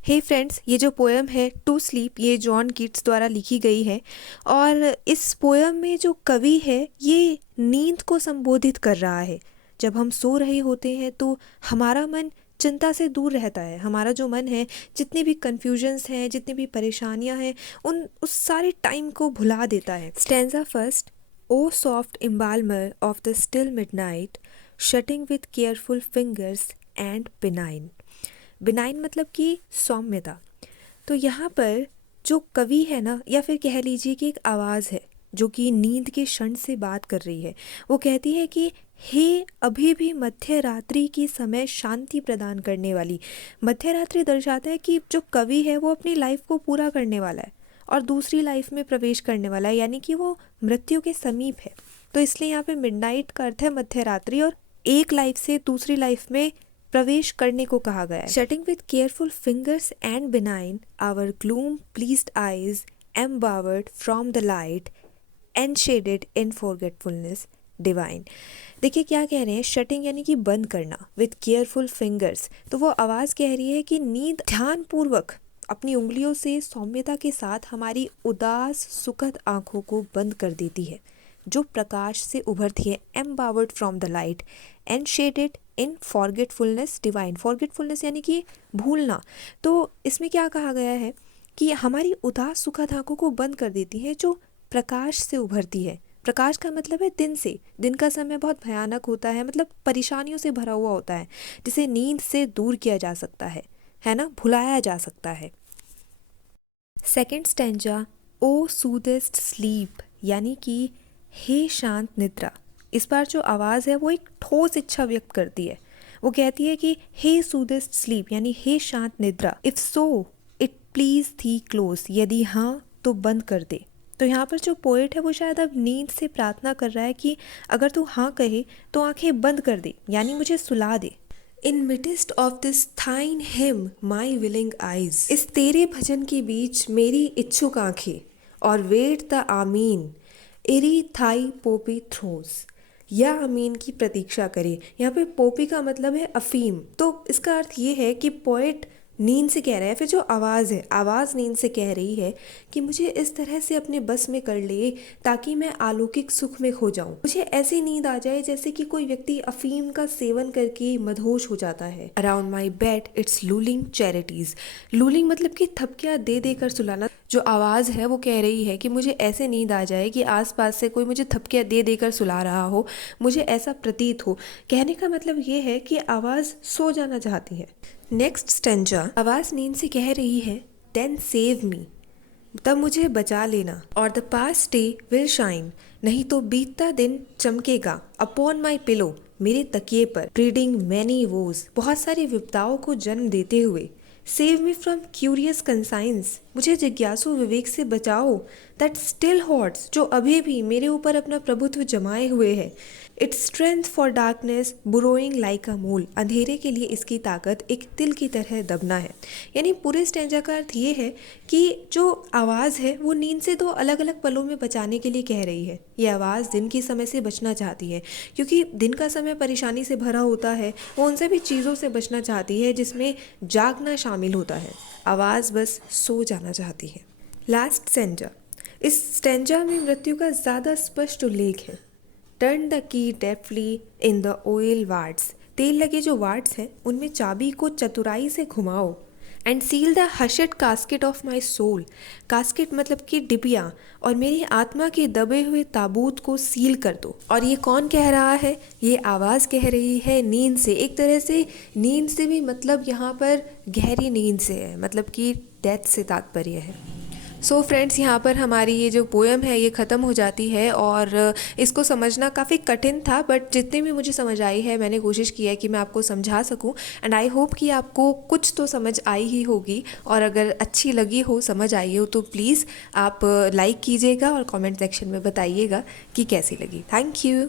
हे friends, ये जो poem है टू स्लीप, ये जॉन कीट्स द्वारा लिखी गई है। और इस पोएम में जो कवि है ये नींद को संबोधित कर रहा है। जब हम सो रहे होते हैं तो हमारा मन चिंता से दूर रहता है। हमारा जो मन है, जितने भी कन्फ्यूजन्स हैं, जितनी भी परेशानियां हैं, उस सारे टाइम को भुला देता है। Stanza first. O soft embalmer of the still midnight, shutting with careful fingers and benign. Benign मतलब कि सौम्यता। तो यहाँ पर जो कवि है ना, या फिर कह लीजिए कि एक आवाज़ है जो कि नींद के क्षण से बात कर रही है। वो कहती है कि हे अभी भी मध्य रात्रि की समय शांति प्रदान करने वाली। मध्य रात्रि दर्शाता है कि जो कवि है वो अपनी लाइफ को पूरा करने वाला है और दूसरी लाइफ में प्रवेश करने वाला है, यानी कि वो मृत्यु के समीप है। तो इसलिए यहाँ पे मिडनाइट का अर्थ है मध्य रात्रि, और एक लाइफ से दूसरी लाइफ में प्रवेश करने को कहा गया है। Shutting with careful fingers and benign, our gloom pleased eyes embowered from the light enshaded in forgetfulness divine. देखिए क्या कह रहे हैं, शटिंग यानी कि बंद करना, विथ केयरफुल फिंगर्स, तो वो आवाज़ कह रही है कि नींद ध्यानपूर्वक अपनी उंगलियों से सौम्यता के साथ हमारी उदास सुखद आंखों को बंद कर देती है, जो प्रकाश से उभरती है। Embowered from the light and shaded in forgetfulness divine. Forgetfulness यानी कि भूलना। तो इसमें क्या कहा गया है कि हमारी उदास सुखद आंखों को बंद कर देती है, जो प्रकाश से उभरती है। प्रकाश का मतलब है दिन से। दिन का समय बहुत भयानक होता है, मतलब परेशानियों से भरा हुआ होता है, जिसे नींद से दूर किया जा सकता है ना, भुलाया जा सकता है। Second stanza. O soothest sleep, यानी कि हे शांत निद्रा। इस बार जो आवाज़ है वो एक ठोस इच्छा व्यक्त करती है। वो कहती है कि हे सूदेस्ट स्लीप, यानी हे शांत निद्रा। इफ सो इट प्लीज थी क्लोज, यदि हाँ तो बंद कर दे। तो यहाँ पर जो पोएट है वो शायद अब नींद से प्रार्थना कर रहा है कि अगर तू हाँ कहे तो आंखें बंद कर दे, यानी मुझे सुला दे। In midst of this thine hymn my willing eyes, इस तेरे भजन के बीच मेरी इच्छुक आंखें, और वेट द आमीन एरी थाई पोपी थ्रोस, या अमीन की प्रतीक्षा करे। यहाँ पे पोपी का मतलब है अफीम। तो इसका अर्थ ये है कि पोएट नींद से कह रहा है, फिर जो आवाज़ है, आवाज़ नींद से कह रही है कि मुझे इस तरह से अपने बस में कर ले ताकि मैं अलौकिक सुख में खो जाऊं। मुझे ऐसी नींद आ जाए जैसे कि कोई व्यक्ति अफीम का सेवन करके मदहोश हो जाता है। Around my bed its lulling charities. Lulling मतलब कि थपकियाँ दे देकर सुलाना। जो आवाज़ है वो कह रही है कि मुझे ऐसे नींद आ जाए कि आसपास से कोई मुझे थपकियाँ दे देकर सुला रहा हो, मुझे ऐसा प्रतीत हो। कहने का मतलब ये है कि आवाज़ सो जाना चाहती है। Next stanza. आवाज़ नींद से कह रही है देन सेव मी, तब मुझे बचा लेना, और the past day will shine, नहीं तो बीतता दिन चमकेगा, अपॉन माई पिलो, मेरे तकिए पर, ब्रीडिंग मैनी वोज, बहुत सारी विपदाओं को जन्म देते हुए। Save me from curious conscience, मुझे जिज्ञासु विवेक से बचाओ, दैट स्टिल हॉट्स, जो अभी भी मेरे ऊपर अपना प्रभुत्व जमाए हुए है। Its strength for darkness burrowing like a mole, अंधेरे के लिए इसकी ताकत एक तिल की तरह दबना है। यानी पूरे स्टेंजा का अर्थ ये है कि जो आवाज़ है वो नींद से दो अलग अलग पलों में बचाने के लिए कह रही है। ये आवाज़ दिन के समय से बचना चाहती है, क्योंकि दिन का समय परेशानी से भरा होता है। वो उन सभी चीज़ों से बचना चाहती है जिसमें जागना शामिल होता है। आवाज़ बस सो जाना चाहती है। Last stanza. इस स्टेंजा में मृत्यु का ज़्यादा स्पष्ट उल्लेख है। Turn the key deftly in the oil wards, तेल लगे जो वार्ड्स हैं उनमें चाबी को चतुराई से घुमाओ। And seal the hushed casket of my soul, casket मतलब कि डिबिया, और मेरी आत्मा के दबे हुए ताबूत को सील कर दो। और ये कौन कह रहा है? ये आवाज़ कह रही है नींद से। एक तरह से नींद से भी मतलब यहाँ पर गहरी नींद से है, मतलब कि डेथ से तात्पर्य है। सो फ्रेंड्स, यहाँ पर हमारी ये जो पोएम है ये ख़त्म हो जाती है, और इसको समझना काफ़ी कठिन था, बट जितनी भी मुझे समझ आई है मैंने कोशिश की है कि मैं आपको समझा सकूं। एंड आई होप कि आपको कुछ तो समझ आई ही होगी, और अगर अच्छी लगी हो, समझ आई हो, तो प्लीज़ आप लाइक कीजिएगा और कमेंट सेक्शन में बताइएगा कि कैसी लगी। Thank you.